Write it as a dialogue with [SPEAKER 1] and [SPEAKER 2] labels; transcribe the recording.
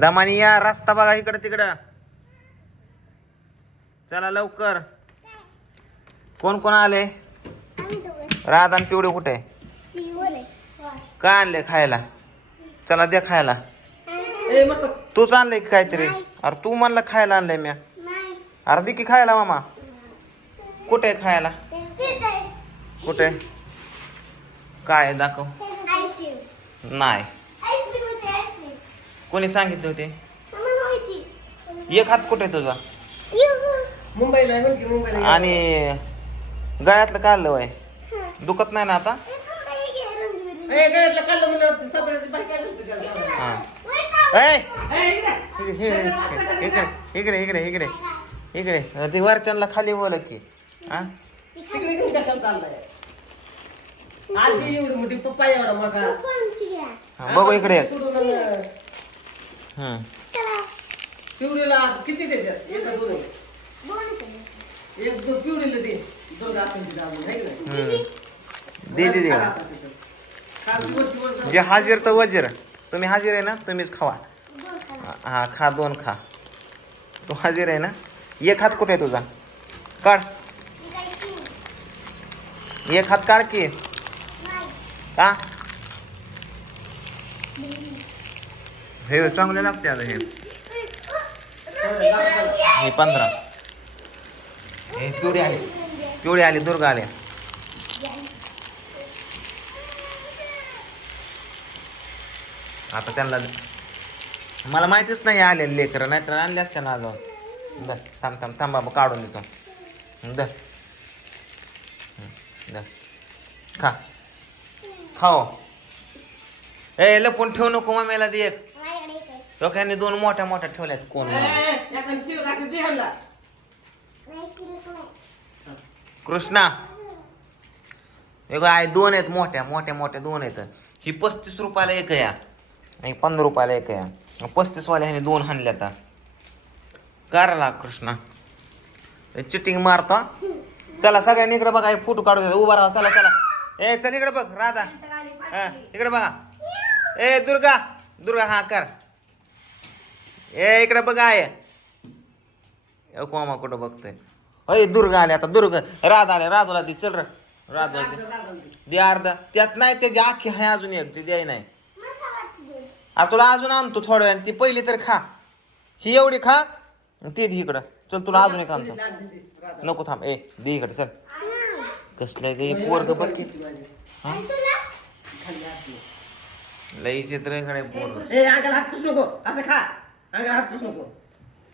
[SPEAKER 1] दमानी या रस्ता बघा इकडं तिकडं. चला लवकर. कोण कोण आले? राधा आणि पिवडे कुठे? काय आणले खायला? चला द्या खायला. तूच आणलंय की काहीतरी? अरे तू म्हणला खायला आणलंय म्या. अरे दे की खायला मामा. कुठे खायला? कुठे? काय? दाखव. नाही. कोणी सांगितले होते? एक हात कुठे आहे तुझा?
[SPEAKER 2] मुंबईला आहे म्हणकी मुंबईला
[SPEAKER 1] आणि गळ्यातलं काढलं वय. दुखत नाही ना आता?
[SPEAKER 2] ए गळ्यातलं काढलं म्हणलं सगळ्याची बाई काय झालं त्याला?
[SPEAKER 1] हा! ए,
[SPEAKER 2] इकडे.
[SPEAKER 1] इकडे इकडे इकडे इकडे इकडे इकडे. ते वरच्यांना खाली बोल की. हा?
[SPEAKER 2] इकडे. घेऊन कशाला चाललाय? आधी एवढी मोठी पप्पा एवढा मोठा.
[SPEAKER 1] हा, बघू इकडे.
[SPEAKER 2] अन पिवळीला किती देतात एका दोन. एक दोन पिवळीला दे. दोन असेल तिथं अजून है की नाही?
[SPEAKER 1] हम्म. दे दे दे.
[SPEAKER 2] खा आता तिथं. खा, वरची वर जा.
[SPEAKER 1] जे हाजीर तर वजीर. तुम्ही हाजीर आहे ना तुम्हीच खावा. हा खा दोन खा. तू हाजीर आहे ना? एक हात कुठे आहे तुझा? काढ. एक हात काढ की. का? हे चांगले लागते आता हे. हे पंधरा. हे पिवळी आली. पिवळी आली दुर्गा आले आता त्यांना मला माहितीच नाही आलेले लेकर नाहीतर आणले असते ना अजून. द थांब थांब थांब बाबा काढून देतो. द द खा. खाओ. ए लपून ठेवू नको मम्मीला दे एक. डोक्याने दोन मोठ्या मोठ्या ठेवल्यात कोण. कृष्णा. हे आहे दोन आहेत मोठ्या मोठ्या मोठ्या दोन आहेत. ही पस्तीस रुपयाला एक आहे आणि पंधरा रुपयाला एक आहे पस्तीस वाल्या ह्याने दोन हाणल्या आता. करायला कृष्णा. चिटिंग मारतो. चला सगळ्यांनी इकडे बघा फोटो काढू दे उभा राहा चला चला. ए चल इकडे बघ राधा. हा इकडे बघा. ए दुर्गा दुर्गा हा कर. ए इकडे बघा आहे ए, कोमा कुठं बघतोय? अय दुर्गा आले आता दुर्गा. राधा आले राधूला दे चल र. राधूला दे. अर्धा. त्यात नाही त्याची आखी आहे अजून एक ते द्याय नाही. अरे तुला अजून आणतो थोड्या वेळाने ती पहिली तर खा. ही एवढी खा ती दे इकडं. चल तुला अजून एक आणतो.
[SPEAKER 2] राधा.
[SPEAKER 1] नको थांब ए दे इकडे चल. कसलं गे पोरग बघ. हा? लई चित्र इकडे पोरग.
[SPEAKER 2] नको. असं खा. अंगाला हात पुसू नको